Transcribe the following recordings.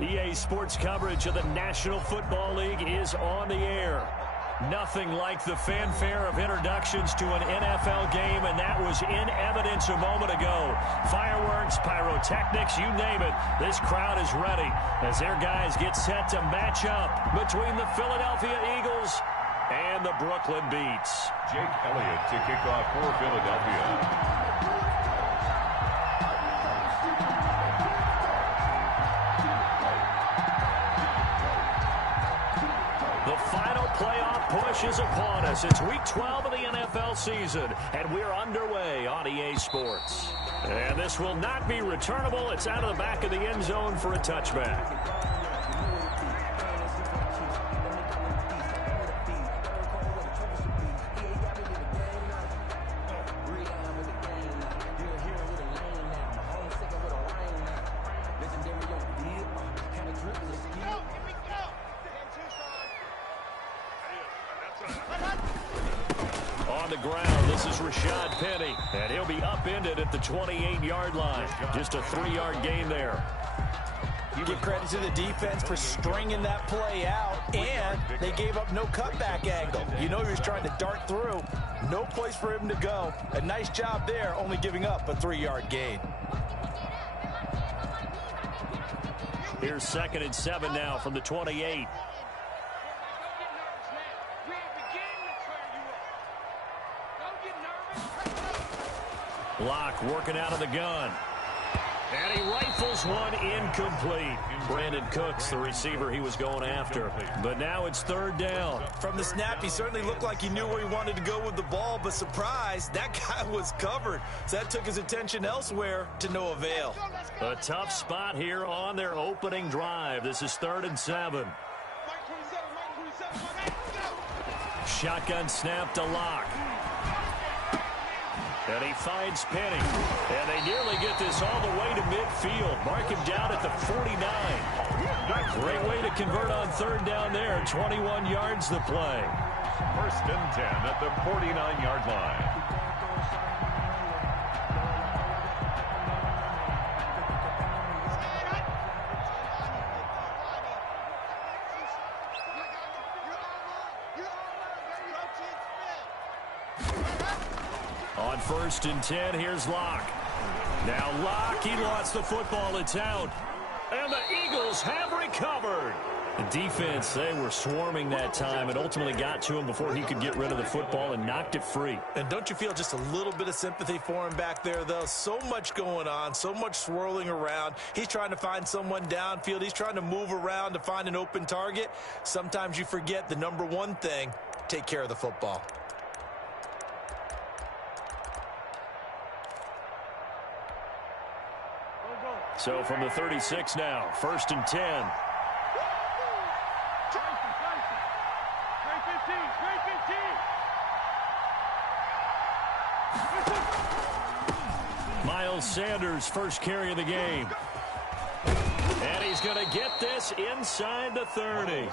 EA Sports coverage of the National Football League is on the air. Nothing like the fanfare of introductions to an NFL game, and that was in evidence a moment ago. Fireworks, pyrotechnics, you name it. This crowd is ready as their guys get set to match up between the Philadelphia Eagles and the Brooklyn Beats. Jake Elliott to kick off for Philadelphia. The final playoff push is upon us. It's week 12 of the NFL season, and we're underway on EA Sports. And this will not be returnable. It's out of the back of the end zone for a touchback. And he'll be upended at the 28-yard line. Just a 3-yard gain there. You give credit to the defense for stringing that play out, and they gave up no cutback angle. You know he was trying to dart through. No place for him to go. A nice job there, only giving up a 3-yard gain. Here's 2nd and 7 now from the 28. Locke working out of the gun. And he rifles one incomplete. Brandon Cooks, the receiver he was going after. But now it's 3rd down. From the snap, he certainly looked like he knew where he wanted to go with the ball, but surprise, that guy was covered. So that took his attention elsewhere to no avail. A tough spot here on their opening drive. This is 3rd and 7. Shotgun snap to Locke. And he finds Penny. And they nearly get this all the way to midfield. Mark him down at the 49. Great way to convert on 3rd down there. 21 yards the play. 1st and 10 at the 49-yard line. On 1st and 10, here's Locke. Now Locke, he lost the football. It's out. And the Eagles have recovered. The defense, they were swarming that time and ultimately got to him before he could get rid of the football and knocked it free. And don't you feel just a little bit of sympathy for him back there, though? So much going on, so much swirling around. He's trying to find someone downfield. He's trying to move around to find an open target. Sometimes you forget the number one thing, take care of the football. So from the 36 now, 1st and 10. Miles Sanders, first carry of the game. And he's going to get this inside the 30.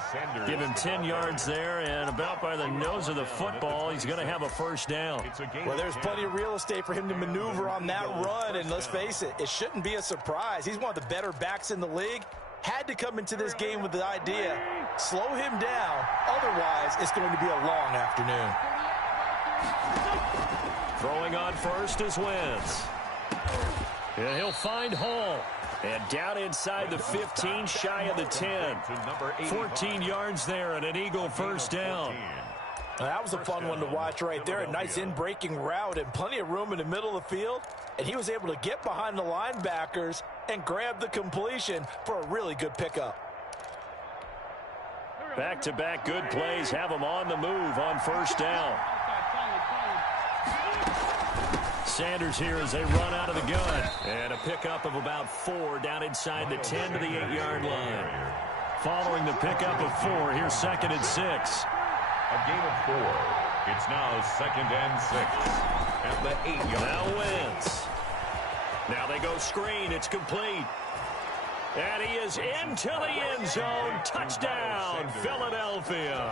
Give him 10 yards there, and about by the nose of the football, he's going to have a 1st down. Well, there's plenty of real estate for him to maneuver on that run, and let's face it, it shouldn't be a surprise. He's one of the better backs in the league. Had to come into this game with the idea, slow him down, otherwise it's going to be a long afternoon. Throwing on 1st is Wentz. And he'll find Hall. And down inside the 15, shy of the 10. 14 yards there and an Eagle 1st down. That was a fun one to watch right there. A nice in-breaking route and plenty of room in the middle of the field. And he was able to get behind the linebackers and grab the completion for a really good pickup. Back-to-back good plays have him on the move on 1st down. Sanders here as they run out of the gun. And a pickup of about 4 down inside the 10 to the 8-yard line. Following the pickup of 4, here's 2nd and 6. A gain of 4. It's now 2nd and 6 at the 8-yard line. Now Wentz. Now they go screen. It's complete. And he is into the end zone. Touchdown, Philadelphia.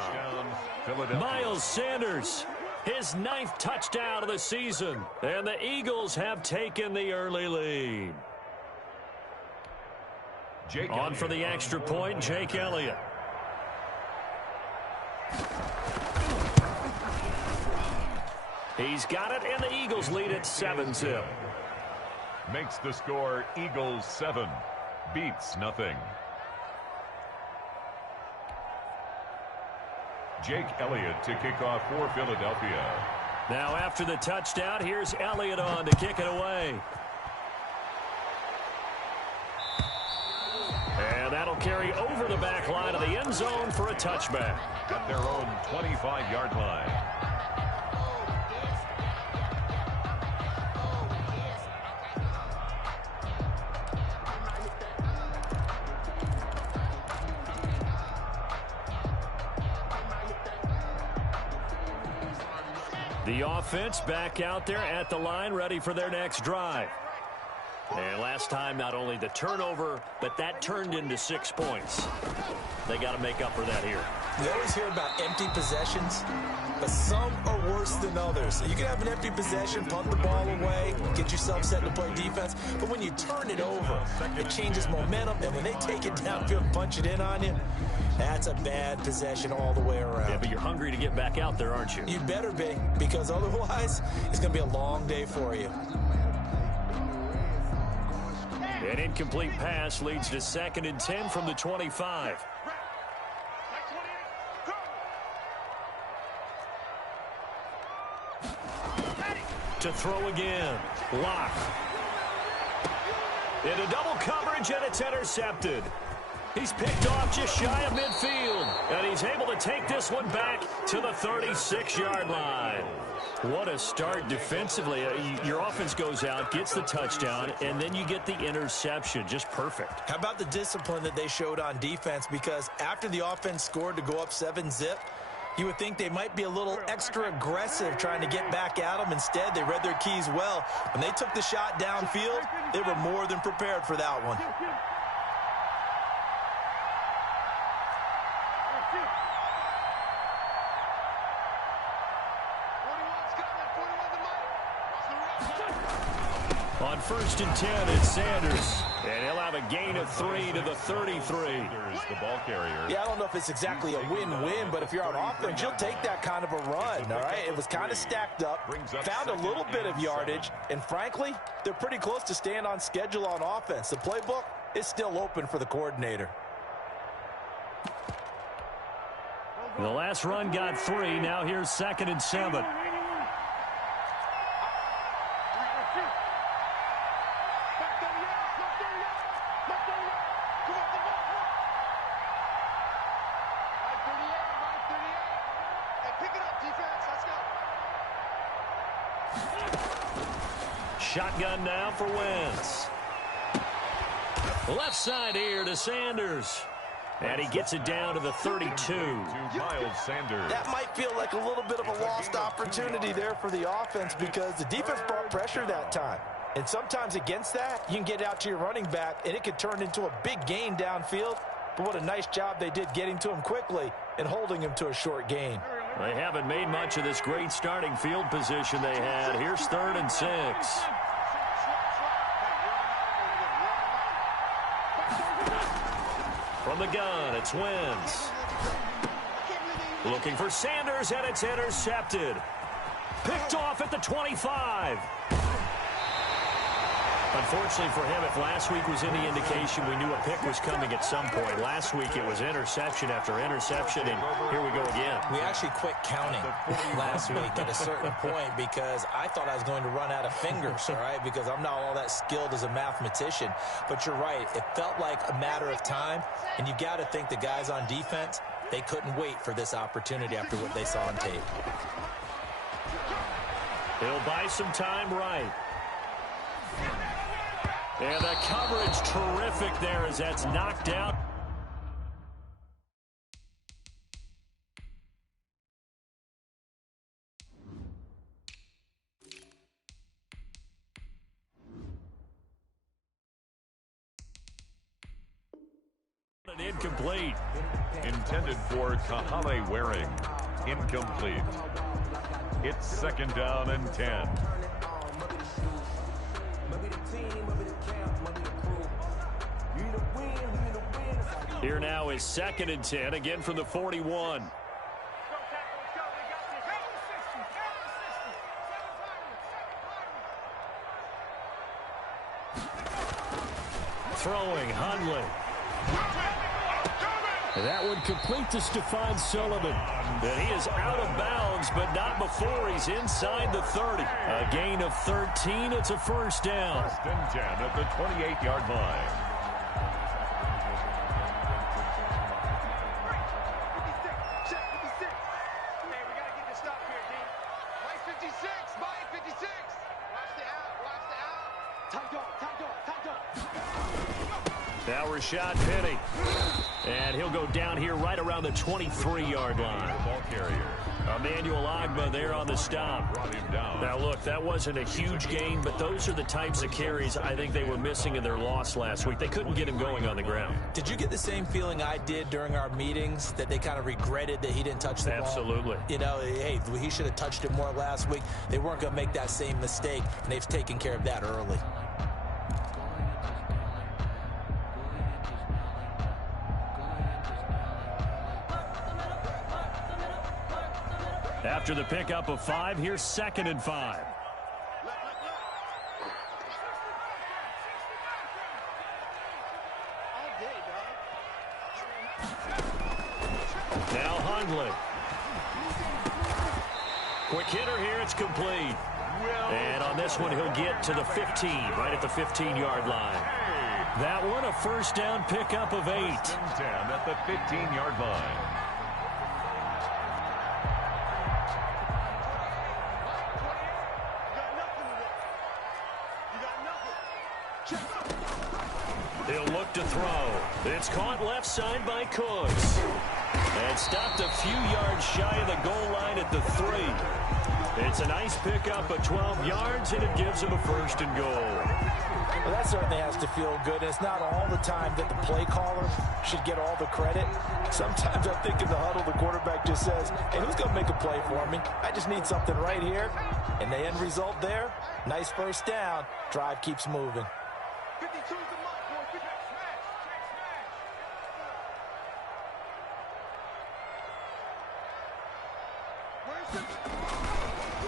Miles Sanders, his 9th touchdown of the season. And the Eagles have taken the early lead. On for the extra point, Jake Elliott. He's got it, and the Eagles lead at 7-0. Makes the score Eagles 7, beats nothing. Jake Elliott to kick off for Philadelphia. Now after the touchdown, here's Elliott on to kick it away. And that'll carry over the back line of the end zone for a touchback. At their own 25-yard line. The offense back out there at the line, ready for their next drive. And last time, not only the turnover, but that turned into 6 points. They got to make up for that here. You always hear about empty possessions, but some are worse than others. You can have an empty possession, punt the ball away, get yourself set to play defense, but when you turn it over, it changes momentum, and when they take it downfield and punch it in on you, that's a bad possession all the way around. Yeah, but you're hungry to get back out there, aren't you? You better be, because otherwise, it's going to be a long day for you. An incomplete pass leads to 2nd and 10 from the 25. To throw again. Lock. Into double coverage, and it's intercepted. He's picked off just shy of midfield, and he's able to take this one back to the 36-yard line. What a start defensively. Your offense goes out, gets the touchdown, and then you get the interception. Just perfect. How about the discipline that they showed on defense? Because after the offense scored to go up 7-zip, you would think they might be a little extra aggressive trying to get back at them. Instead, they read their keys well. When they took the shot downfield, they were more than prepared for that one. On 1st and 10, it's Sanders. And he'll have a gain of 3 to the 33. The ball carrier. Yeah, I don't know if it's exactly a win-win, but if you're on offense, you'll take that kind of a run, all right? It was kind of stacked up, found a little bit of yardage, and frankly, they're pretty close to staying on schedule on offense. The playbook is still open for the coordinator. The last run got 3. Now here's 2nd and 7. Shotgun now for Wentz. Left side here to Sanders. And he gets it down to the 32. Miles Sanders. That might feel like a little bit of a lost opportunity there for the offense because the defense brought pressure that time. And sometimes against that, you can get out to your running back, and it could turn into a big gain downfield. But what a nice job they did getting to him quickly and holding him to a short gain. They haven't made much of this great starting field position they had. Here's 3rd and 6. From the gun, it's Wentz. Looking for Sanders, and it's intercepted. Picked off at the 25. Unfortunately for him, if last week was any indication, we knew a pick was coming at some point. Last week it was interception after interception, and here we go again. We actually quit counting last week at a certain point because I thought I was going to run out of fingers, all right, because I'm not all that skilled as a mathematician. But you're right. It felt like a matter of time, and you got to think the guys on defense, they couldn't wait for this opportunity after what they saw on tape. He'll buy some time right. And the coverage terrific there as that's knocked out. Incomplete. Intended for Kahale Waring. Incomplete. It's 2nd down and 10. You the win, Here now is 2nd and 10, again from the 41. Throwing, Hundley. That would complete to Stephon Sullivan. And he is out of bounds, but not before he's inside the 30. A gain of 13. It's a first down. 1st and 10 at the 28-yard line. Now Rashad Penny. And he'll go down here right around the 23-yard line. Ball carrier. Emmanuel Ogbah there on the stop. Brought him down. Now, look, that wasn't a huge gain, but those are the types of carries I think they were missing in their loss last week. They couldn't get him going on the ground. Did you get the same feeling I did during our meetings, that they kind of regretted that he didn't touch the ball? Absolutely. You know, hey, he should have touched it more last week. They weren't going to make that same mistake, and they've taken care of that early. After the pickup of 5, here's 2nd and 5. Now Hundley. Quick hitter here, it's complete. And on this one, he'll get to the 15, right at the 15-yard line. That one, a first down pickup of 8. 1st and 10 at the 15-yard line. He'll look to throw. It's caught left side by Cooks. And stopped a few yards shy of the goal line at the 3. It's a nice pickup of 12 yards, and it gives him a 1st and goal. Well, that certainly has to feel good. It's not all the time that the play caller should get all the credit. Sometimes I think in the huddle, the quarterback just says, hey, who's going to make a play for me? I just need something right here. And the end result there, nice first down. Drive keeps moving.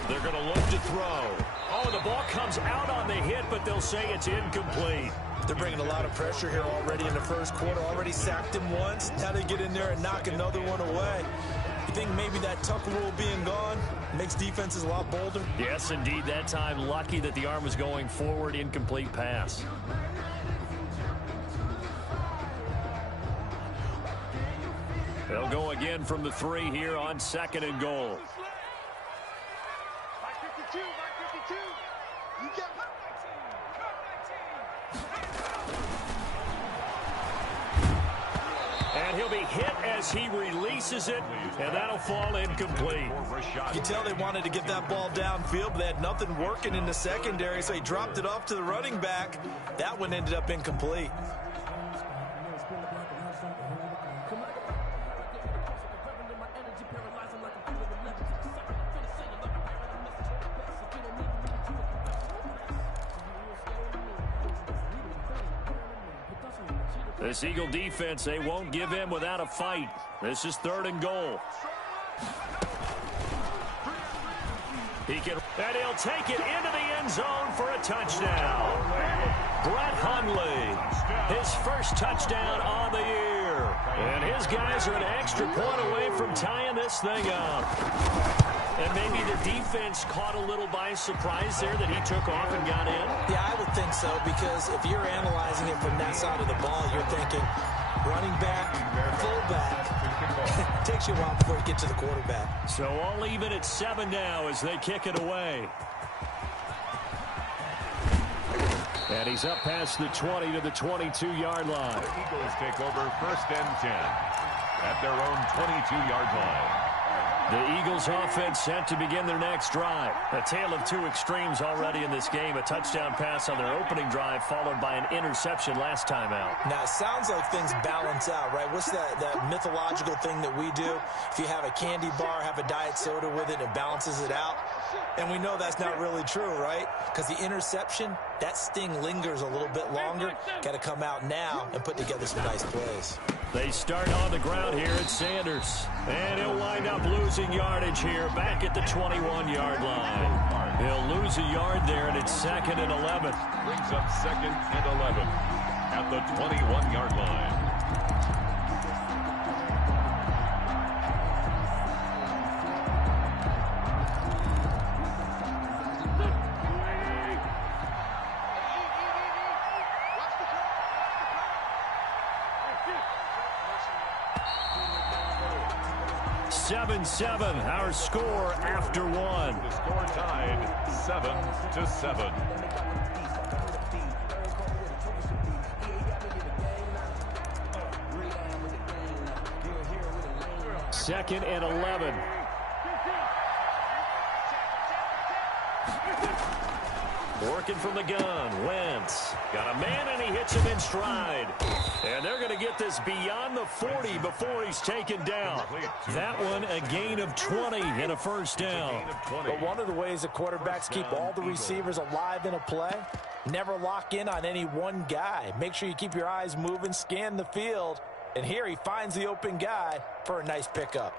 They're going to look to throw. Oh, the ball comes out on the hit, but they'll say it's incomplete. They're bringing a lot of pressure here already in the first quarter. Already sacked him once. Now they get in there and knock another one away. You think maybe that tuck rule being gone makes defenses a lot bolder? Yes, indeed. That time, lucky that the arm was going forward. Incomplete pass. They'll go again from the 3 here on 2nd and goal. And he'll be hit as he releases it, and that'll fall incomplete. You can tell they wanted to get that ball downfield, but they had nothing working in the secondary, so he dropped it off to the running back. That one ended up incomplete. This Eagle defense, they won't give in without a fight. This is 3rd and goal. And he'll take it into the end zone for a touchdown. Brett Hundley, his first touchdown on the year. And his guys are an extra point away from tying this thing up. And maybe the defense caught a little by surprise there that he took off and got in? Yeah, I would think so, because if you're analyzing it from that side of the ball, you're thinking running back, fullback. Takes you a while before you get to the quarterback. So all even at 7 now as they kick it away. And he's up past the 20 to the 22-yard line. The Eagles take over 1st and 10 at their own 22-yard line. The Eagles offense set to begin their next drive. A tale of 2 extremes already in this game. A touchdown pass on their opening drive followed by an interception last time out. Now, it sounds like things balance out, right? What's that mythological thing that we do? If you have a candy bar, have a diet soda with it, it balances it out. And we know that's not really true, right? Because the interception, that sting lingers a little bit longer. Got to come out now and put together some nice plays. They start on the ground here at Sanders. And he'll wind up losing yardage here back at the 21-yard line. He'll lose a yard there, and it's 2nd and 11. Brings up 2nd and 11 at the 21-yard line. Our score after one. The score tied 7-7. Second and 11. Working from the gun. Wentz got a man, and he hits him in stride. And they're going to get this beyond the 40 before he's taken down. That one a gain of 20 and a first down. But one of the ways the quarterbacks keep all the receivers alive in a play, never lock in on any one guy. Make sure you keep your eyes moving, scan the field. And here he finds the open guy for a nice pickup.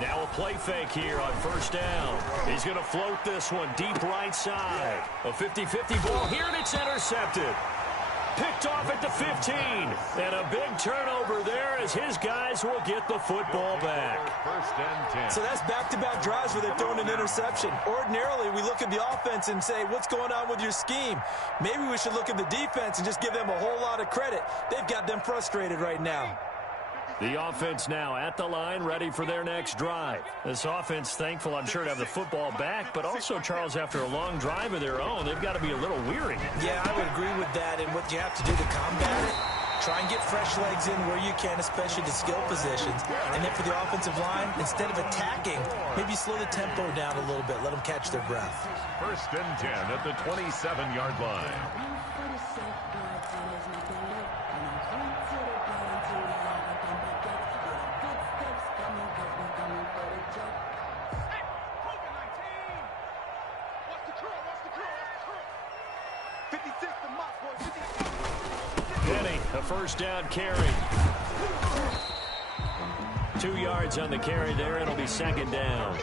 Now a play fake here on first down. He's going to float this one deep right side. A 50-50 ball here, and it's intercepted. Picked off at the 15. And a big turnover there as his guys will get the football back. First and 10. So that's back-to-back drives where they're throwing an interception. Ordinarily, we look at the offense and say, what's going on with your scheme? Maybe we should look at the defense and just give them a whole lot of credit. They've got them frustrated right now. The offense now at the line, ready for their next drive. This offense thankful, I'm sure, to have the football back, but also, Charles, after a long drive of their own, they've got to be a little weary. Yeah, I would agree with that, and what you have to do to combat it, try and get fresh legs in where you can, especially the skill positions. And then for the offensive line, instead of attacking, maybe slow the tempo down a little bit, let them catch their breath. First and 10 at the 27-yard line. A first down carry. 2 yards on the carry there. It'll be second down.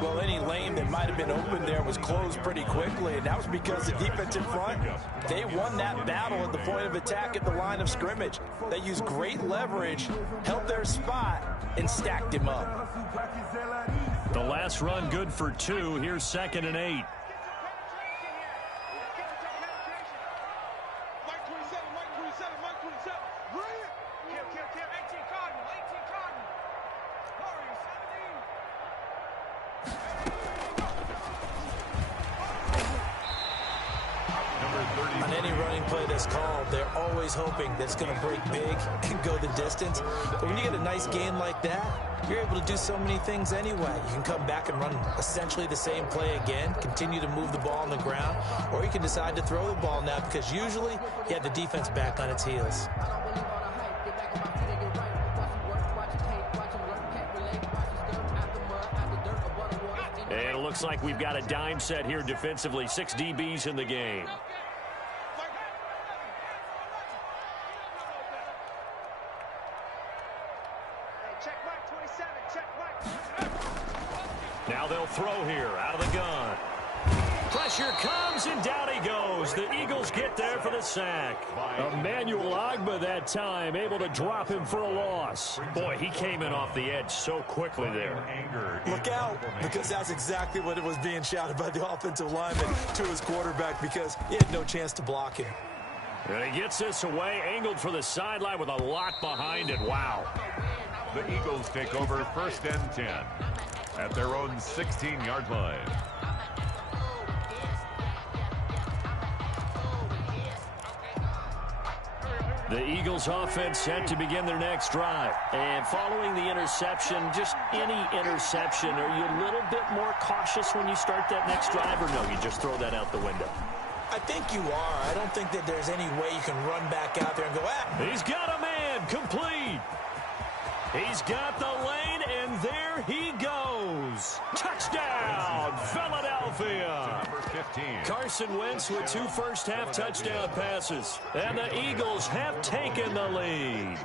Well, any lane that might have been open there was closed pretty quickly, and that was because the defensive front, they won that battle at the point of attack at the line of scrimmage. They used great leverage, held their spot, and stacked him up. The last run good for 2. Here's 2nd and 8. On any running play that's called, they're always hoping that it's going to break big and go the distance. But when you get a nice gain like that, you're able to do so many things anyway. You can come back and run essentially the same play again, continue to move the ball on the ground, or you can decide to throw the ball now because usually you have the defense back on its heels. And it looks like we've got a dime set here defensively. 6 DBs in the game. Now they'll throw here out of the gun. Pressure comes, and down he goes. The Eagles get there for the sack. Emmanuel Ogbah that time, able to drop him for a loss. Boy, he came in off the edge so quickly there. Look out, because that's exactly what it was being shouted by the offensive lineman to his quarterback because he had no chance to block him. And he gets this away, angled for the sideline with a lot behind it. Wow. The Eagles take over first and 10 at their own 16-yard line. The Eagles offense set to begin their next drive. And following the interception, just any interception, are you a little bit more cautious when you start that next drive, or no, you just throw that out the window? I think you are. I don't think that there's any way you can run back out there and go, ah. He's got a man, complete. He's got the lane, and there he goes. Touchdown, Philadelphia. Number 15. Carson Wentz with 2 first-half touchdown passes. And the Eagles have taken the lead.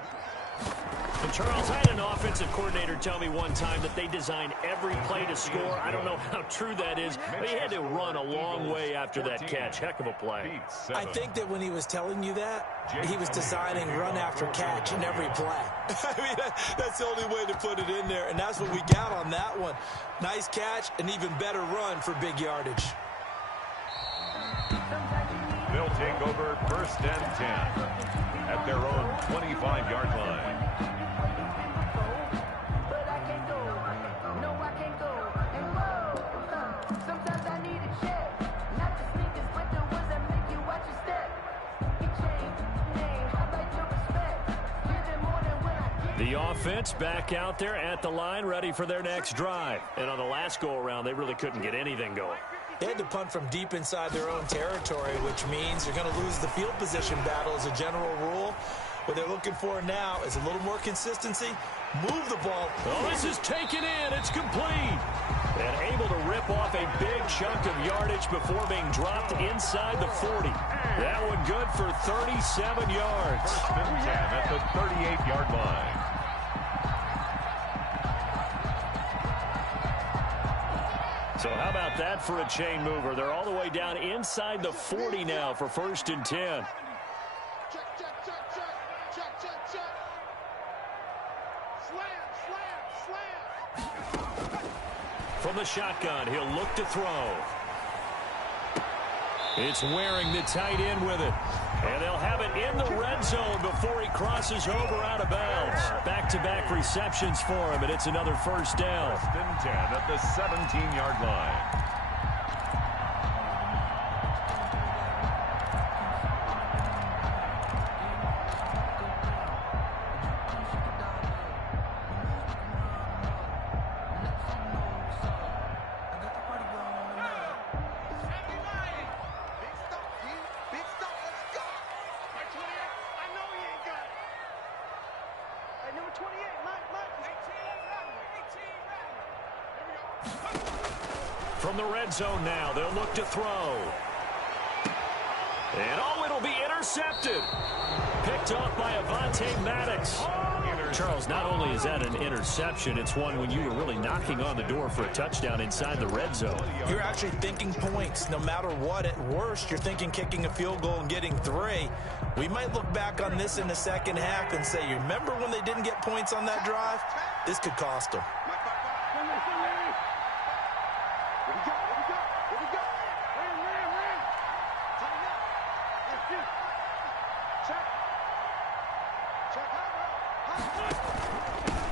And Charles, I had an offensive coordinator tell me one time that they design every play to score. I don't know how true that is, but he had to run a long way after that catch. Heck of a play. I think that when he was telling you that, he was designing run after catch in every play. I mean, that's the only way to put it in there, and that's what we got on that one. Nice catch, an even better run for big yardage. They'll take over 1st and 10 at their own 25-yard line. The offense back out there at the line, ready for their next drive. And on the last go-around, they really couldn't get anything going. They had to punt from deep inside their own territory, which means you're going to lose the field position battle as a general rule. What they're looking for now is a little more consistency. Move the ball. Oh, this is taken in. It's complete. And able to rip off a big chunk of yardage before being dropped inside the 40. That one good for 37 yards. 1st and 10 at the 38-yard line. So how about that for a chain mover? They're all the way down inside the 40 now for 1st and 10. From the shotgun, he'll look to throw. It's Waring, the tight end, with it. And they'll have it in the red zone before he crosses over out of bounds. Back-to-back receptions for him, and it's another 1st down. 1st and 10 at the 17-yard line. From the red zone now, they'll look to throw. And oh, it'll be intercepted. Picked off by Avonte Maddox. Charles, not only is that an interception, it's one when you were really knocking on the door for a touchdown inside the red zone. You're actually thinking points. No matter what, at worst, you're thinking kicking a field goal and getting 3. We might look back on this in the second half and say, you remember when they didn't get points on that drive? This could cost them.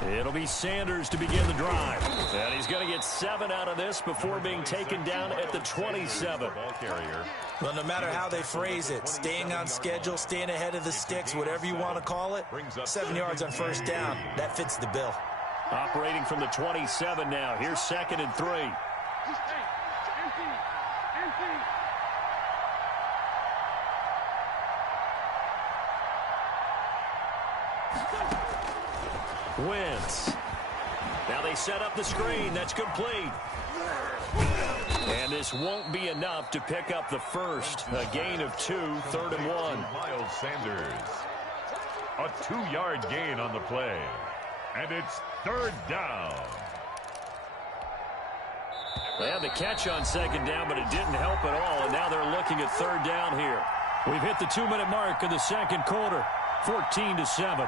It'll be Sanders to begin the drive. And he's going to get 7 out of this before being taken down at the 27. Well, no matter how they phrase it, staying on schedule, staying ahead of the sticks, whatever you want to call it, 7 yards on 1st down, that fits the bill. Operating from the 27 now. Here's 2nd and 3. Wentz. Now they set up the screen. That's complete. And this won't be enough to pick up the first. A gain of 2, 3rd and 1. Miles Sanders. A 2-yard gain on the play. And it's 3rd down. They had the catch on 2nd down, but it didn't help at all. And now they're looking at 3rd down here. We've hit the 2-minute mark of the 2nd quarter. 14-7.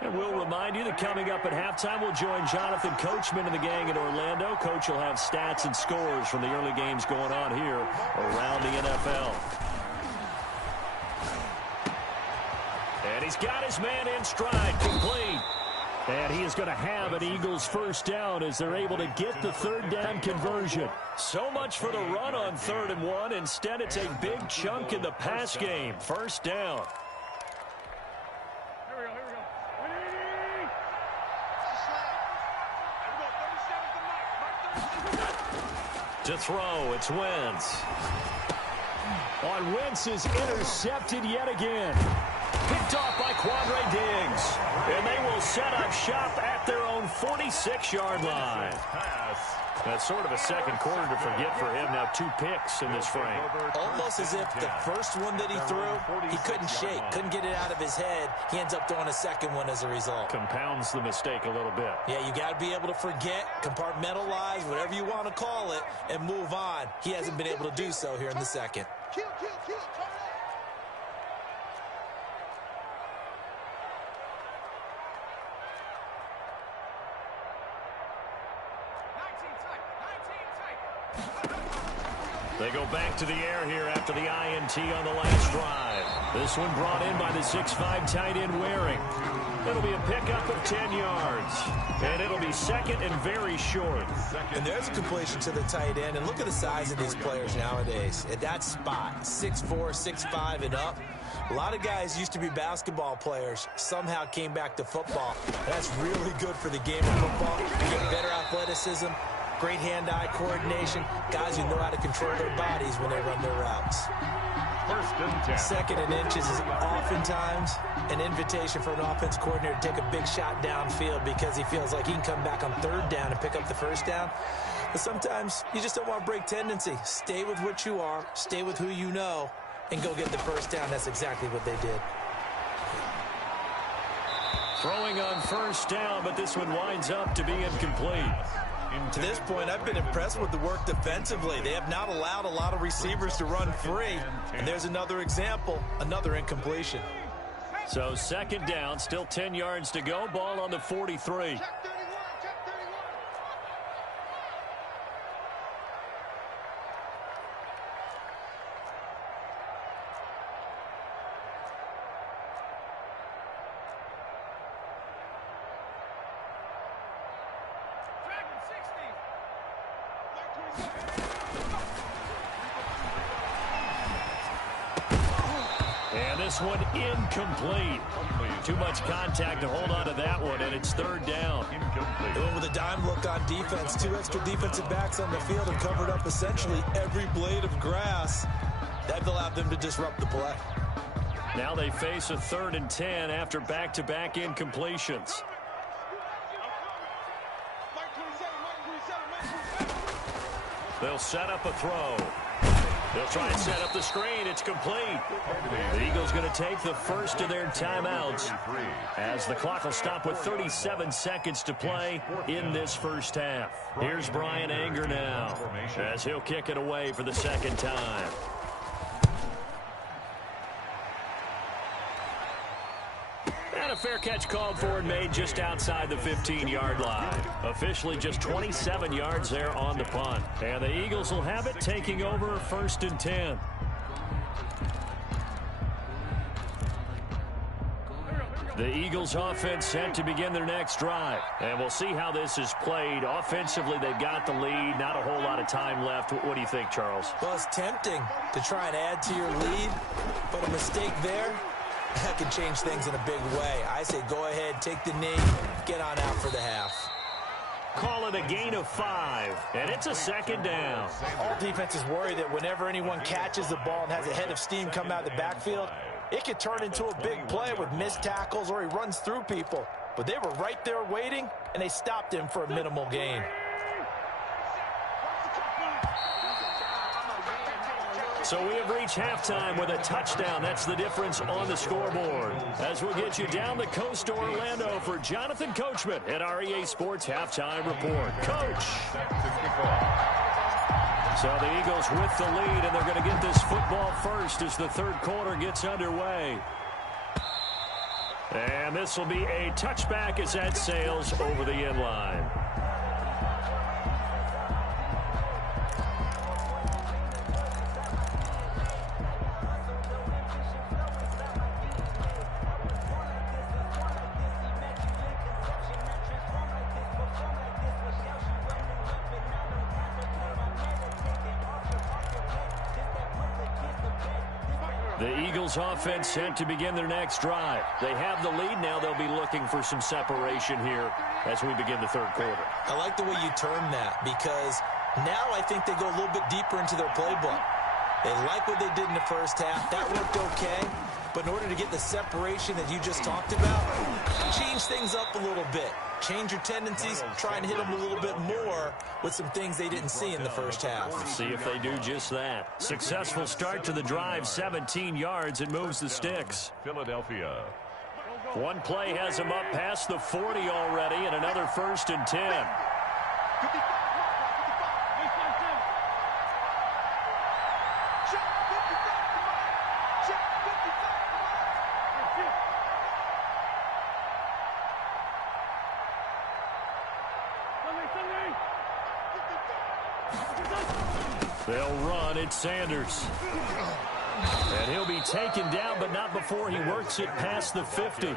And we'll remind you that coming up at halftime, we'll join Jonathan Coachman and the gang in Orlando. Coach will have stats and scores from the early games going on here around the NFL. And he's got his man in stride, complete. And he is going to have an Eagles 1st down as they're able to get the 3rd down conversion. So much for the run on 3rd and 1. Instead, it's a big chunk in the pass game. 1st down. To throw, it's Wentz. On Wentz is intercepted yet again. Picked off by Quandre Diggs. And they will set up shop at their own 46-yard line. That's sort of a second quarter to forget for him. Now 2 picks in this frame. Almost as if the first one that he threw, he couldn't shake, couldn't get it out of his head. He ends up throwing a second one as a result. Compounds the mistake a little bit. Yeah, you got to be able to forget, compartmentalize, whatever you want to call it, and move on. He hasn't been able to do so here in the second. They go back to the air here after the INT on the last drive. This one brought in by the 6'5" tight end Waring. It'll be a pickup of 10 yards. And it'll be second and very short. And there's a completion to the tight end. And look at the size of these players nowadays. At that spot, 6'4", 6'5", and up. A lot of guys used to be basketball players, somehow came back to football. That's really good for the game of football. You get better athleticism, great hand-eye coordination, guys who know how to control their bodies when they run their routes. First and 10. Second and inches is oftentimes an invitation for an offense coordinator to take a big shot downfield because he feels like he can come back on third down and pick up the first down. But sometimes you just don't want to break tendency. Stay with what you are, stay with who you know, and go get the first down. That's exactly what they did. Throwing on first down, but this one winds up to be incomplete. To this point, I've been impressed with the work defensively. They have not allowed a lot of receivers to run free. And there's another example, another incompletion. So second down, still 10 yards to go. Ball on the 43. And this one incomplete. Too much contact to hold on to that one, and it's third down. They went with a dime look on defense. 2 extra defensive backs on the field and covered up essentially every blade of grass. That allowed them to disrupt the play. Now they face a 3rd and 10 after back-to-back incompletions. They'll set up a throw. They'll try and set up the screen. It's complete. The Eagles going to take the first of their timeouts as the clock will stop with 37 seconds to play in this first half. Here's Brian Anger now as he'll kick it away for the second time. And a fair catch called for and made just outside the 15-yard line. Officially just 27 yards there on the punt. And the Eagles will have it, taking over 1st and 10. The Eagles offense set to begin their next drive. And we'll see how this is played. Offensively, they've got the lead. Not a whole lot of time left. What do you think, Charles? Well, it's tempting to try and add to your lead, but a mistake there, that can change things in a big way. I say go ahead, take the knee, get on out for the half. Call it a gain of 5, and it's a second down. All defenses worry that whenever anyone catches the ball and has a head of steam come out of the backfield, it could turn into a big play with missed tackles or he runs through people. But they were right there waiting, and they stopped him for a minimal gain. So we have reached halftime with a touchdown. That's the difference on the scoreboard. As we'll get you down the coast to Orlando for Jonathan Coachman at our EA Sports Halftime Report. Coach. So the Eagles with the lead, and they're going to get this football first as the third quarter gets underway. And this will be a touchback as that sails over the end line. The Eagles offense set to begin their next drive. They have the lead now. They'll be looking for some separation here as we begin the third quarter. I like the way you term that because Now I think they go a little bit deeper into their playbook. They like what they did in the first half. That worked okay. But in order to get the separation that you just talked about, change things up a little bit. Change your tendencies, try and hit them a little bit more with some things they didn't see in the first half. See if they do just that. Successful start to the drive, 17 yards, and moves the sticks. Philadelphia. One play has him up past the 40 already, and another 1st and 10. They'll run. It's Sanders. And he'll be taken down, but not before he works it past the 50.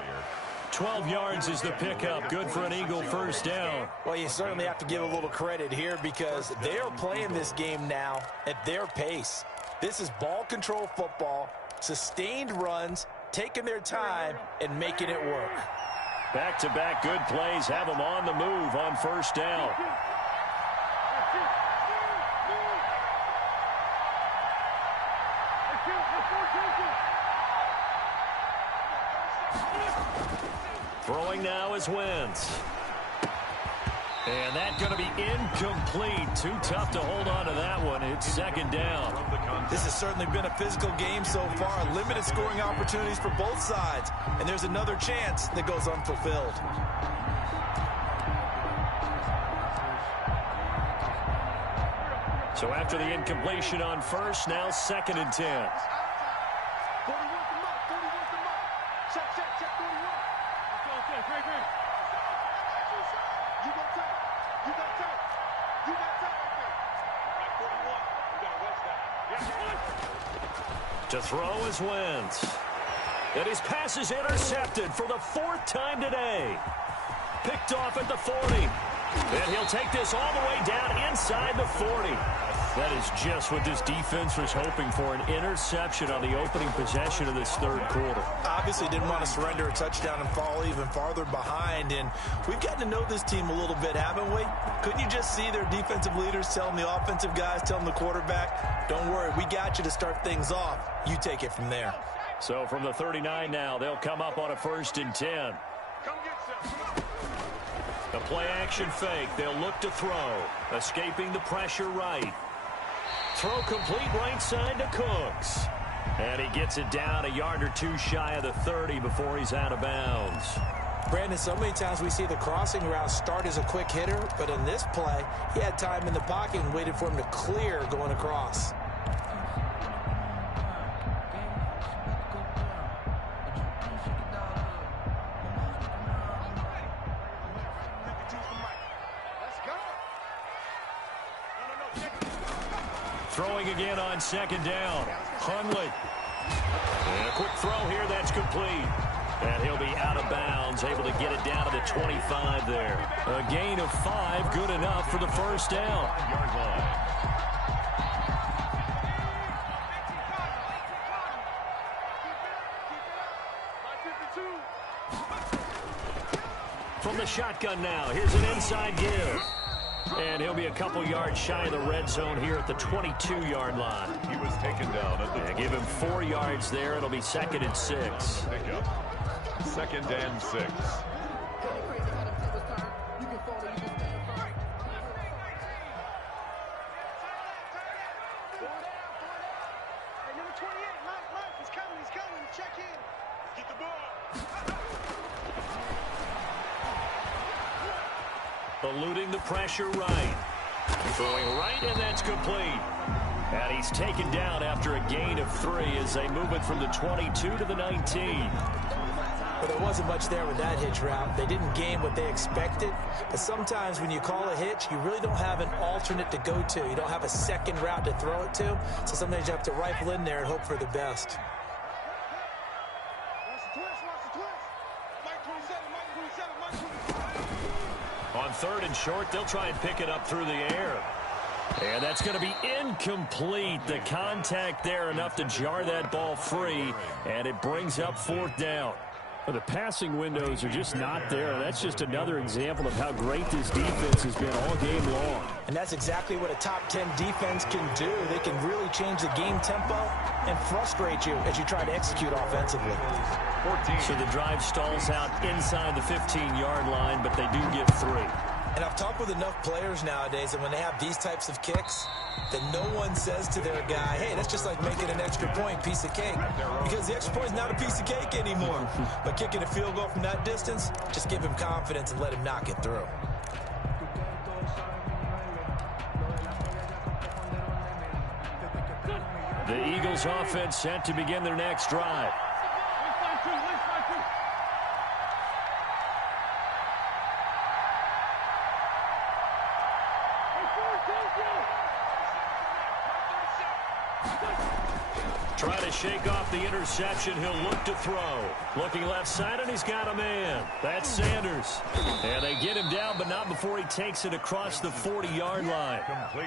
12 yards is the pickup. Good for an Eagle first down. Well, you certainly have to give a little credit here because they are playing this game now at their pace. This is ball control football, sustained runs, taking their time, and making it work. Back-to-back good plays have them on the move on first down. Throwing now is Wentz. And that's going to be incomplete. Too tough to hold on to that one. It's 2nd down. This has certainly been a physical game so far. Limited scoring opportunities for both sides. And there's another chance that goes unfulfilled. So after the incompletion on first, now 2nd and 10. To throw is Wentz. And his pass is intercepted for the 4th time today. Picked off at the 40. And he'll take this all the way down inside the 40. That is just what this defense was hoping for, an interception on the opening possession of this 3rd quarter. Obviously didn't want to surrender a touchdown and fall even farther behind. And we've gotten to know this team a little bit, haven't we? Couldn't you just see their defensive leaders telling the offensive guys, telling the quarterback, don't worry, we got you to start things off. You take it from there. So from the 39 now, they'll come up on a 1st and 10. The play-action fake. They'll look to throw. Escaping the pressure right. Throw complete right side to Cooks. And he gets it down a yard or two shy of the 30 before he's out of bounds. Brandon, so many times we see the crossing route start as a quick hitter, but in this play, he had time in the pocket and waited for him to clear going across. Throwing again on 2nd down. Hundley. And a quick throw here, that's complete. And he'll be out of bounds, able to get it down to the 25 there. A gain of 5, good enough for the first down. From the shotgun now, here's an inside give. And he'll be a couple yards shy of the red zone here at the 22-yard line. He was taken down at the give him 4 yards there. It'll be 2nd and 6. pickup. 2nd and 6. Eluding the pressure right. Throwing right, and that's complete. And he's taken down after a gain of 3 as they move it from the 22 to the 19. But there wasn't much there with that hitch route. They didn't gain what they expected. But sometimes when you call a hitch, you really don't have an alternate to go to. You don't have a second route to throw it to. So sometimes you have to rifle in there and hope for the best. On 3rd and short, they'll try and pick it up through the air. And that's going to be incomplete. The contact there enough to jar that ball free, and it brings up 4th down. Well, the passing windows are just not there. That's just another example of how great this defense has been all game long. And that's exactly what a top 10 defense can do. They can really change the game tempo and frustrate you as you try to execute offensively. 14. So the drive stalls out inside the 15-yard line, but they do get 3. And I've talked with enough players nowadays, and when they have these types of kicks, that no one says to their guy, hey, that's just like making an extra point, piece of cake. Because the extra point is not a piece of cake anymore. But kicking a field goal from that distance, just give him confidence and let him knock it through. The Eagles offense set to begin their next drive. Trying to shake off the interception. He'll look to throw. Looking left side, and he's got a man. That's Sanders. And they get him down, but not before he takes it across the 40-yard line.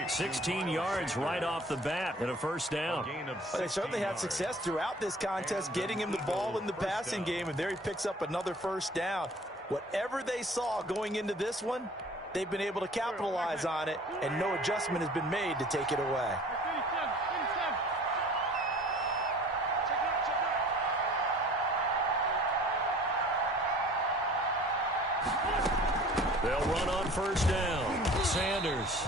16 yards right off the bat and a first down. But they certainly had success throughout this contest, getting him the ball in the passing game, and there he picks up another first down. Whatever they saw going into this one, they've been able to capitalize on it, and no adjustment has been made to take it away. They'll run on first down. Sanders.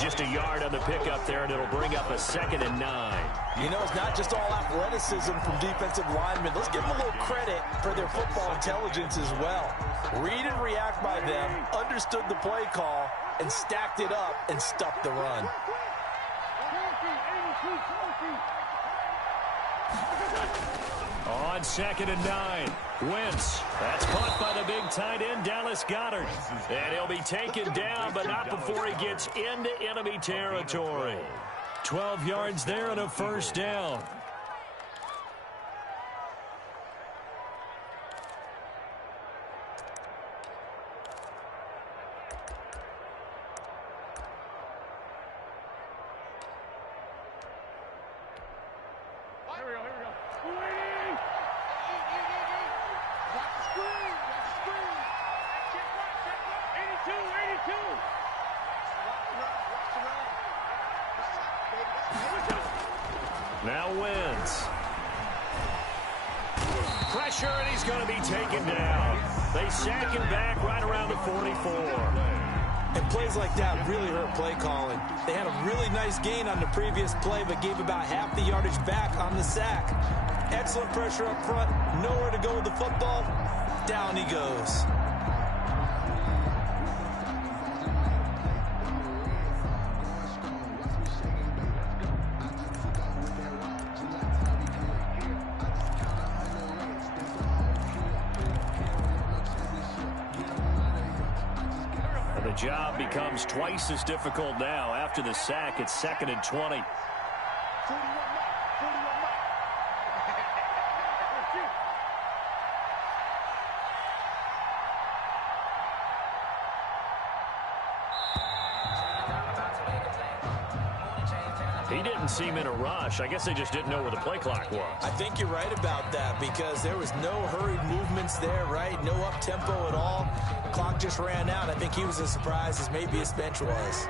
Just a yard on the pickup there, and it'll bring up a 2nd and 9. You know, it's not just all athleticism from defensive linemen. Let's give them a little credit for their football intelligence as well. Read and react by them, understood the play call, and stacked it up and stuffed the run. On 2nd and 9, Wentz. That's caught by the big tight end, Dallas Goedert. And he'll be taken down, but not before he gets into enemy territory. 12 yards there and a first down. Now Wentz. Pressure, and he's going to be taken down. They sack him back right around the 44. And plays like that really hurt play calling. They had a really nice gain on the previous play, but gave about half the yardage back on the sack. Excellent pressure up front. Nowhere to go with the football. Down he goes. The job becomes twice as difficult now. After the sack, it's 2nd and 20. He didn't seem in a rush. I guess they just didn't know where the play clock was. I think you're right about that because there was no hurried movements there, right? No up-tempo at all. The clock just ran out. I think he was as surprised as maybe his bench was.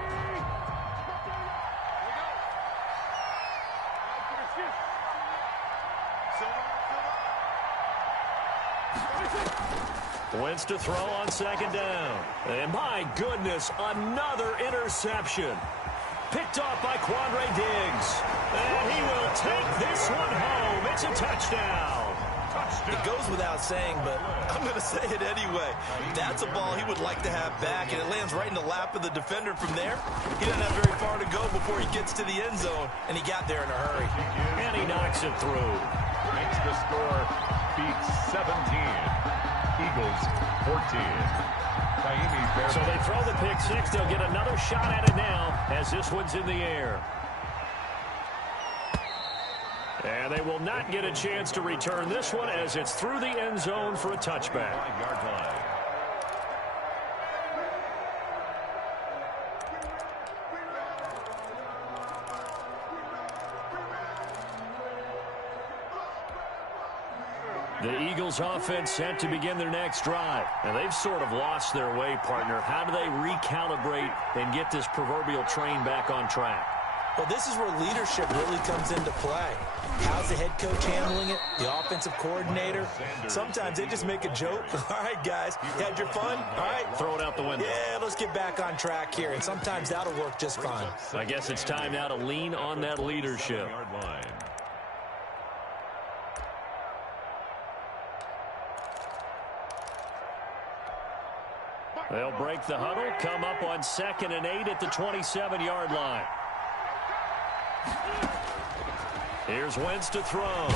Wentz to throw on 2nd down. And my goodness, another interception. Picked off by Quandre Diggs. And he will take this one home. It's a touchdown. It goes without saying, but I'm going to say it anyway. That's a ball he would like to have back, and it lands right in the lap of the defender from there. He doesn't have very far to go before he gets to the end zone, and he got there in a hurry. And he knocks it through. Makes the score beats 17. Eagles 14. So they throw the pick six. They'll get another shot at it now as this one's in the air. And they will not get a chance to return this one as it's through the end zone for a touchback. 5-yard line. The Eagles offense set to begin their next drive. And they've sort of lost their way, partner. How do they recalibrate and get this proverbial train back on track? Well, this is where leadership really comes into play. How's the head coach handling it? The offensive coordinator? Sometimes they just make a joke. All right, guys, you had your fun? All right. Throw it out the window. Yeah, let's get back on track here. And sometimes that'll work just fine. I guess it's time now to lean on that leadership. They'll break the huddle, come up on 2nd and 8 at the 27-yard line. Here's Wentz to throw.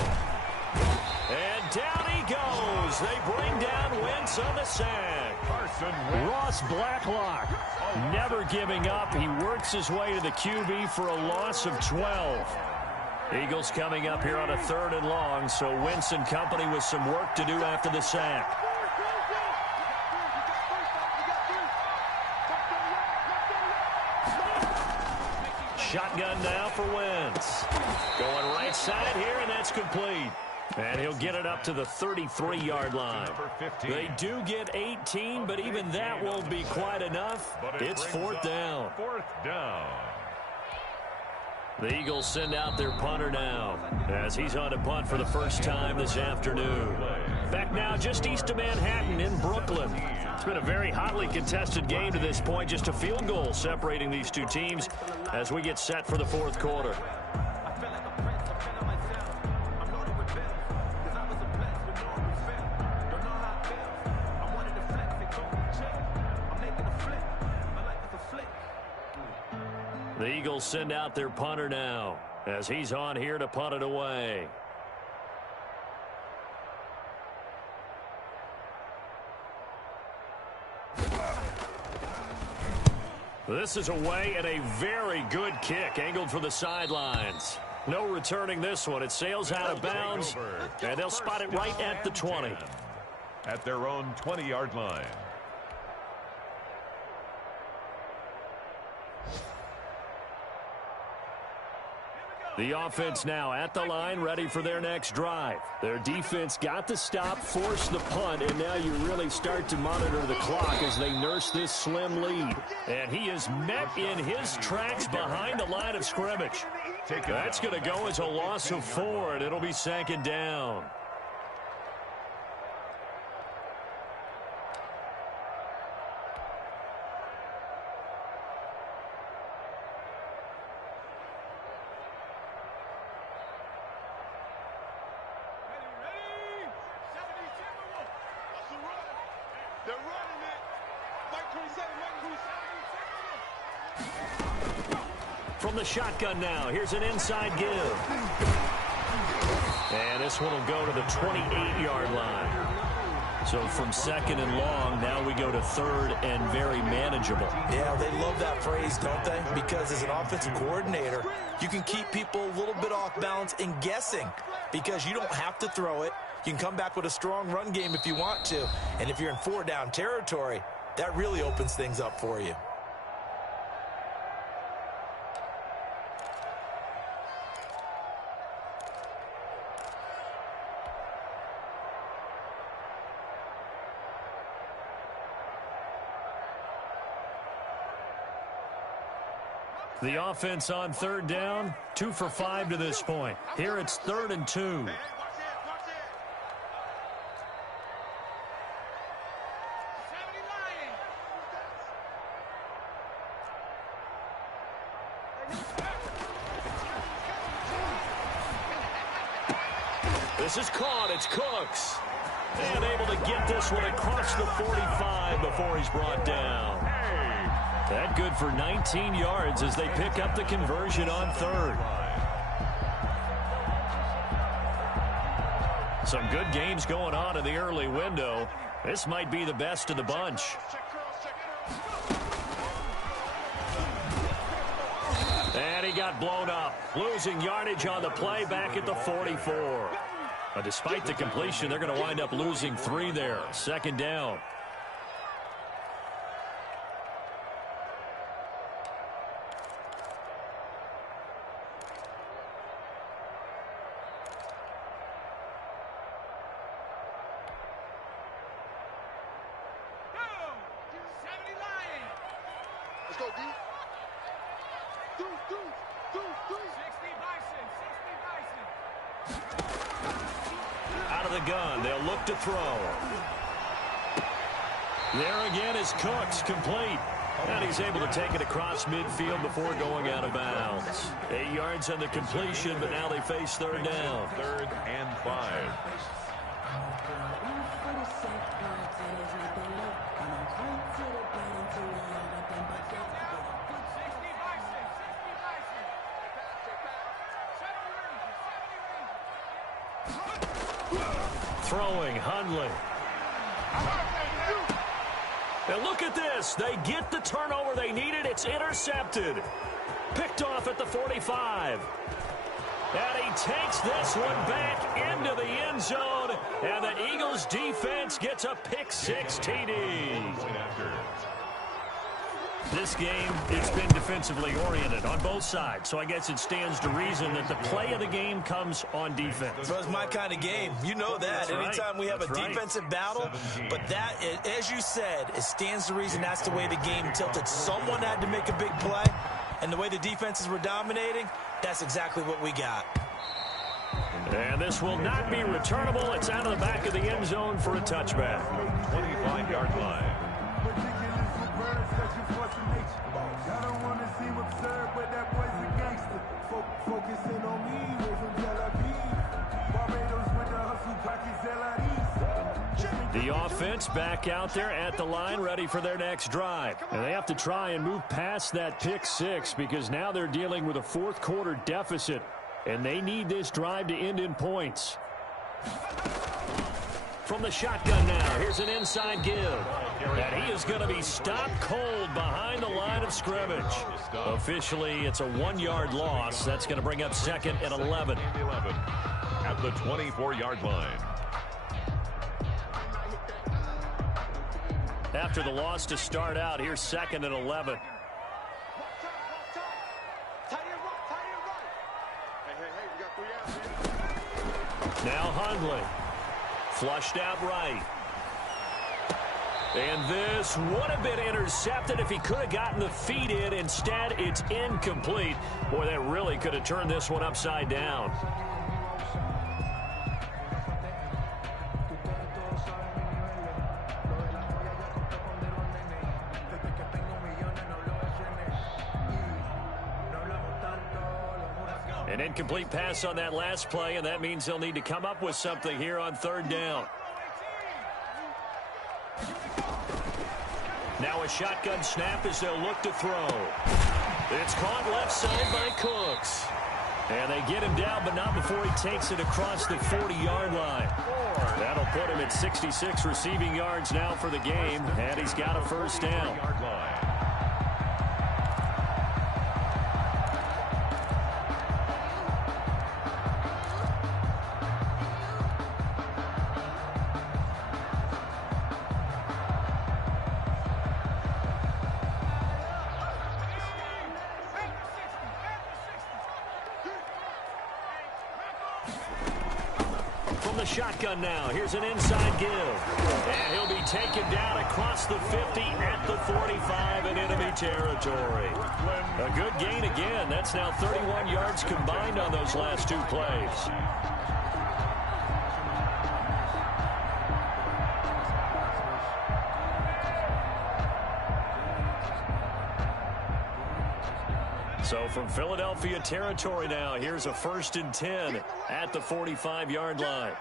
And down he goes. They bring down Wentz on the sack. Ross Blacklock never giving up. He works his way to the QB for a loss of 12. Eagles coming up here on a 3rd and long, so Wentz and company with some work to do after the sack. Shotgun now for Wentz. Going right side here, and that's complete. And he'll get it up to the 33-yard line. They do get 18, but even that won't be quite enough. It's 4th down. 4th down. The Eagles send out their punter now as he's on to punt for the first time this afternoon. Back now just east of Manhattan in Brooklyn. It's been a very hotly contested game to this point. Just a field goal separating these two teams as we get set for the 4th quarter. The Eagles send out their punter now as he's on here to punt it away. This is away and a very good kick angled for the sidelines. No returning this one. It sails out of bounds, and they'll spot it right at the 20. At their own 20-yard line. The offense now at the line, ready for their next drive. Their defense got the stop, forced the punt, and now you really start to monitor the clock as they nurse this slim lead. And he is met in his tracks behind the line of scrimmage. That's going to go as a loss of 4, and it'll be 2nd down. From the shotgun now, here's an inside give. And this one will go to the 28-yard line. So from 2nd and long, now we go to 3rd and very manageable. Yeah, they love that phrase, don't they? Because as an offensive coordinator, you can keep people a little bit off balance and guessing because you don't have to throw it. You can come back with a strong run game if you want to. And if you're in 4-down territory, that really opens things up for you. The offense on 3rd down, 2 for 5 to this point. Here it's 3rd and 2. This is caught. It's Cooks. And able to get this one across the 45 before he's brought down. That good for 19 yards as they pick up the conversion on 3rd. Some good games going on in the early window. This might be the best of the bunch. And he got blown up. Losing yardage on the play back at the 44. But despite the completion, they're going to wind up losing 3 there. 2nd down. Out of the gun, they'll look to throw. There again is Cooks, complete. And he's able to take it across midfield before going out of bounds. 8 yards on the completion, but now they face third down. 3rd and 5. Throwing, Hundley. And look at this. They get the turnover they needed. It's intercepted. Picked off at the 45. And he takes this one back into the end zone. And the Eagles defense gets a pick-6 TD. This game, it's been defensively oriented on both sides. So I guess it stands to reason that the play of the game comes on defense. Well, it's my kind of game. You know that. Anytime we have a defensive battle. But that, as you said, it stands to reason that's the way the game tilted. Someone had to make a big play. And the way the defenses were dominating, that's exactly what we got. And this will not be returnable. It's out of the back of the end zone for a touchback. 25-yard line. The offense back out there at the line, ready for their next drive. And they have to try and move past that pick-6 because now they're dealing with a fourth-quarter deficit, and they need this drive to end in points. From the shotgun now, here's an inside give. And he is going to be stopped cold behind the line of scrimmage. Officially, it's a 1-yard loss. That's going to bring up 2nd and 11. At the 24-yard line. After the loss to start out, here's 2nd and 11. Now Hundley. Flushed out right. And this would have been intercepted if he could have gotten the feet in. Instead, it's incomplete. Boy, that really could have turned this one upside down. An incomplete pass on that last play, and that means they'll need to come up with something here on 3rd down. Now a shotgun snap as they'll look to throw. It's caught left side by Cooks. And they get him down, but not before he takes it across the 40-yard line. That'll put him at 66 receiving yards now for the game, and he's got a first down. Shotgun now. Here's an inside give. And he'll be taken down across the 50 at the 45 in enemy territory. A good gain again. That's now 31 yards combined on those last 2 plays. So from Philadelphia territory now, here's a 1st and 10 at the 45-yard line.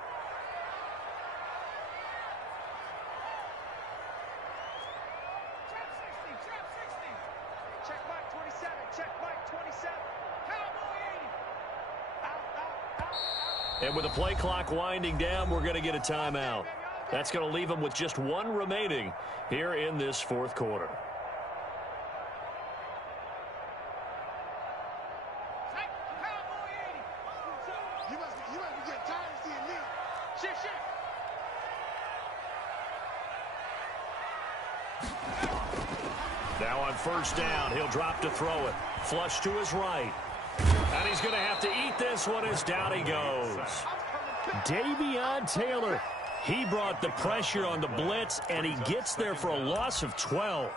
And with the play clock winding down, we're going to get a timeout. That's going to leave them with just 1 remaining here in this 4th quarter. Now on 1st down, he'll drop to throw it. Flush to his right. And he's going to have to eat this one as down he goes. Davion Taylor, he brought the pressure on the blitz, and he gets there for a loss of 12.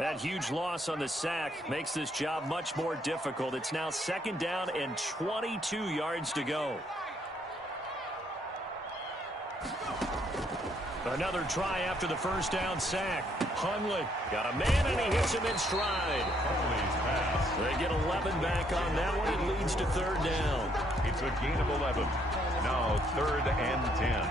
That huge loss on the sack makes this job much more difficult. It's now 2nd down and 22 yards to go. Another try after the 1st down sack. Hundley got a man, and he hits him in stride. Hundley's pass. They get 11 back on that one. It leads to 3rd down. It's a gain of 11. Now 3rd and 10.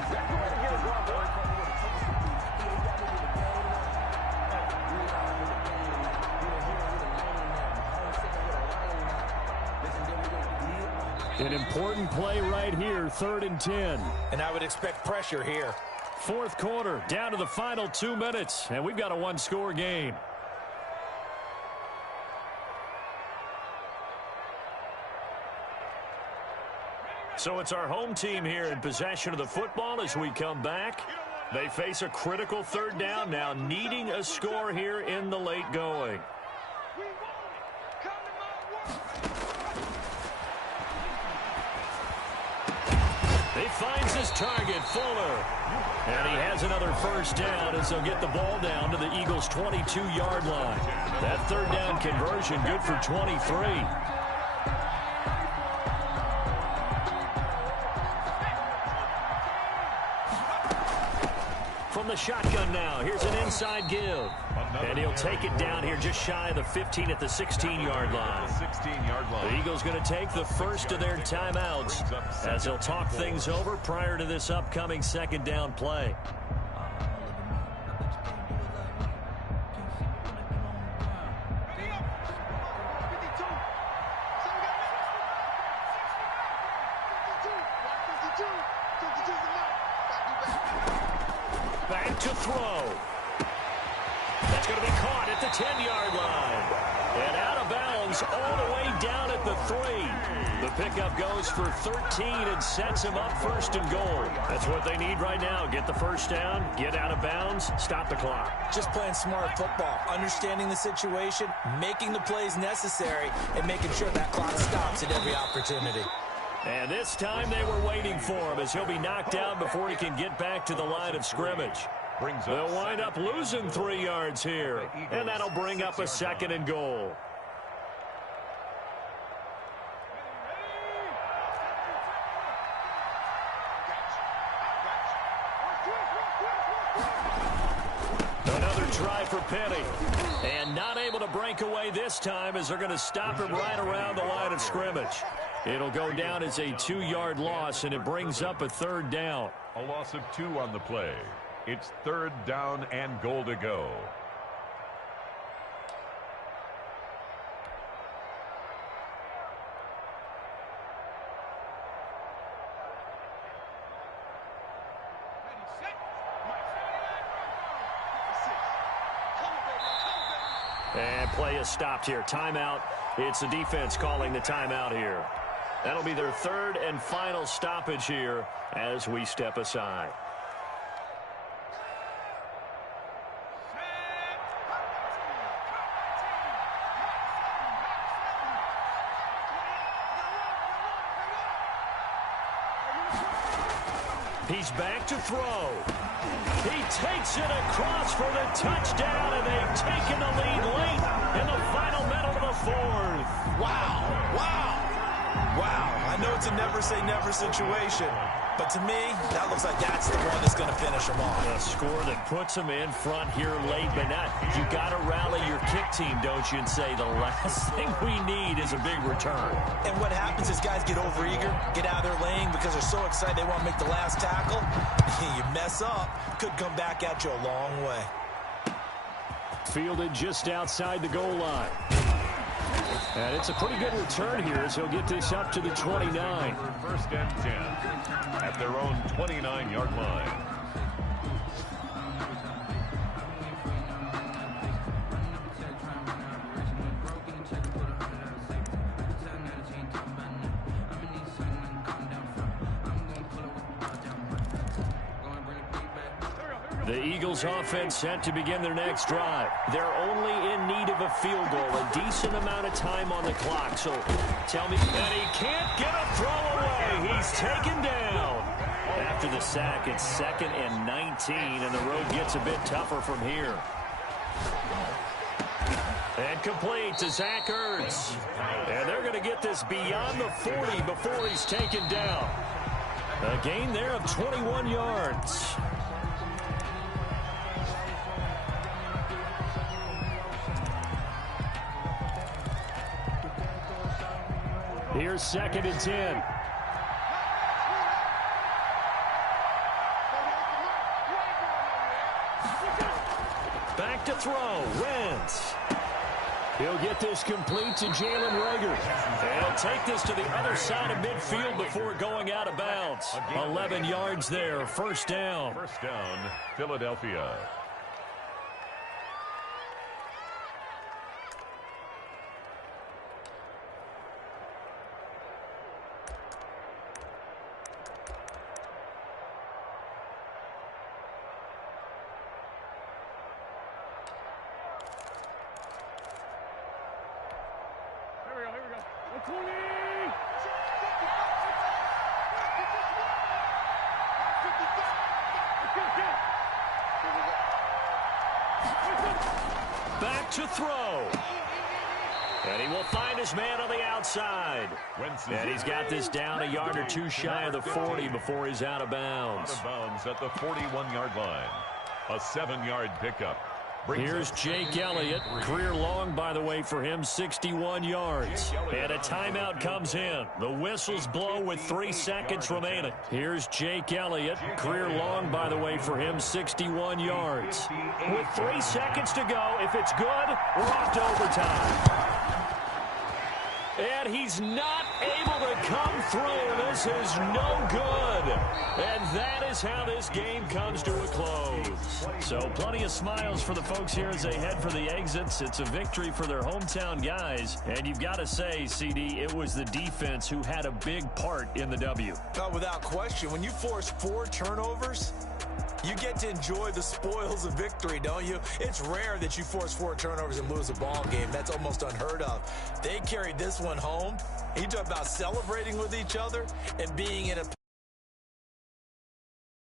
An important play right here, 3rd and 10. And I would expect pressure here. 4th quarter, down to the final 2 minutes, and we've got a 1-score game. So it's our home team here in possession of the football as we come back. They face a critical 3rd down now, needing a score here in the late going. He finds his target, Fuller. And he has another 1st down as they'll get the ball down to the Eagles' 22-yard line. That 3rd down conversion good for 23. From the shotgun now, here's an inside give. And he'll take it down here just shy of the 15 at the 16-yard line. The Eagles going to take the first of their timeouts as they'll talk things over prior to this upcoming 2nd down play. Back to throw. That's going to be caught at the 10-yard line. And out of bounds all the way down at the 3. The pickup goes for 13 and sets him up 1st and goal. That's what they need right now. Get the 1st down, get out of bounds, stop the clock. Just playing smart football, understanding the situation, making the plays necessary, and making sure that clock stops at every opportunity. And this time they were waiting for him as he'll be knocked down before he can get back to the line of scrimmage. They'll wind up losing 3 yards here, and that'll bring up a 2nd and goal. Another try for Penny. And not able to break away this time as they're going to stop him right around the line of scrimmage. It'll go down as a 2-yard loss, and it brings up a 3rd down. A loss of 2 on the play. It's 3rd down and goal to go. And play is stopped here. Timeout. It's the defense calling the timeout here. That'll be their 3rd and final stoppage here as we step aside. He's back to throw. He takes it across for the touchdown, and they've taken the lead late in the final minute of the 4th. Wow. I know it's a never-say-never situation, but to me, that looks like that's the one that's going to finish them off. A score that puts them in front here late, but not. You got to rally your kick team, don't you, and say the last thing we need is a big return. And what happens is guys get overeager, get out of their lane because they're so excited they want to make the last tackle. You mess up, could come back at you a long way. Fielded just outside the goal line. And it's a pretty good return here as he'll get this up to the 29. 1st and 10 at their own 29-yard line. The Eagles offense set to begin their next drive. They're only in need of a field goal, a decent amount of time on the clock. So tell me, and he can't get a throw away. He's taken down. After the sack, it's 2nd and 19, and the road gets a bit tougher from here. And complete to Zach Ertz. And they're going to get this beyond the 40 before he's taken down. A gain there of 21 yards. Here's 2nd and 10. Back to throw. Wentz. He'll get this complete to Jalen Reagor. And he'll take this to the other side of midfield before going out of bounds. 11 yards there. First down. First down, Philadelphia. Back to throw. And he will find his man on the outside. And he's got this down a yard or two shy of the 40 before he's out of bounds. Out of bounds at the 41-yard line. A 7-yard pickup. Here's Jake Elliott. Career long, by the way, for him, 61 yards. And a timeout comes in. The whistles blow with 3 seconds remaining. Here's Jake Elliott. Career long, by the way, for him, 61 yards. With 3 seconds to go, if it's good, we're off to overtime. And he's not able to come through. This is no good. And that is how this game comes to a close. So plenty of smiles for the folks here as they head for the exits. It's a victory for their hometown guys. And you've got to say, CD, it was the defense who had a big part in the W. Without question, when you force 4 turnovers, you get to enjoy the spoils of victory, don't you? It's rare that you force 4 turnovers and lose a ball game. That's almost unheard of. They carried this one home. You talk about celebrating with each other and being in a